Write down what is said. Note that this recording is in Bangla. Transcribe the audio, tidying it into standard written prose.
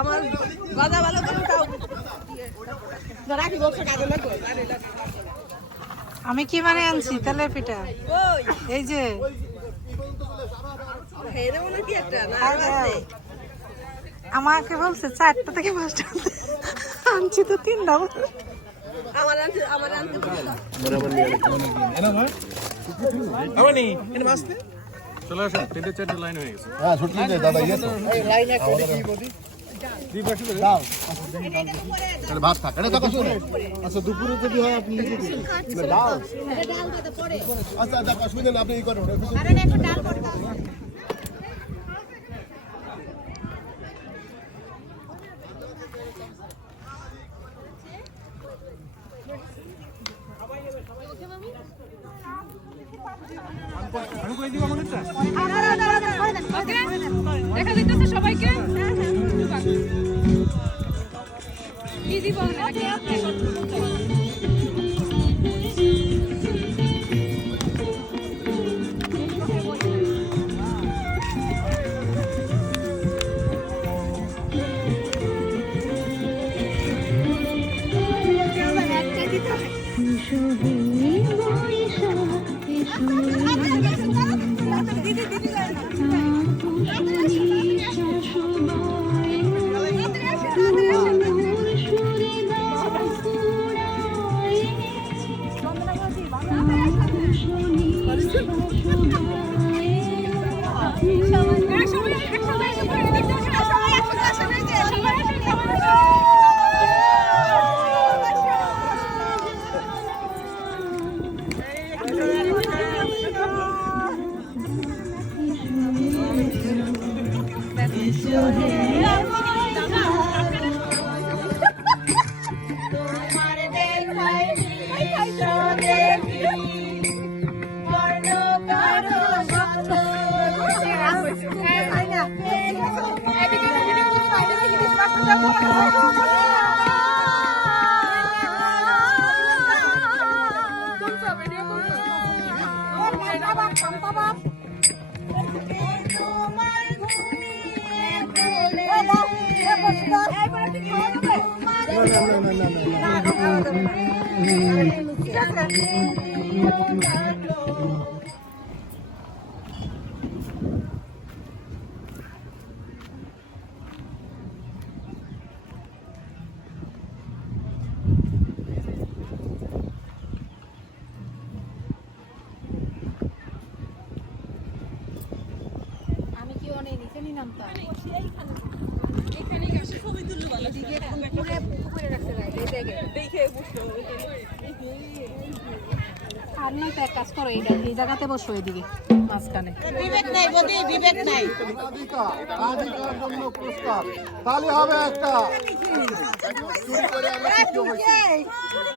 আমার গজা ভালো করে দাও। আমি কি মানে আনছি তেলের পিঠা, এই যে আমাকে বলছে 4টা থেকে 5টা আনছি তো 3টা। চলে আসেন, 3-4 লাইন হয়ে গেছে। হ্যাঁ ছুটি নেই দাদা, ইয়ে তো ভাত থাক। আচ্ছা দুপুরে যদি হয় আপনি ডাল, আচ্ছা আচ্ছা অসুবিধা নেই, আপনি ই করেন। দেখা যাইতেছে সবাইকে কি দিব কাজ করো, এই জায়গাতে বসো, এদিকে মাঝখানে। বিবেক নাই বদি, বিবেক নাই। পুরস্কার তাহলে হবে একটা।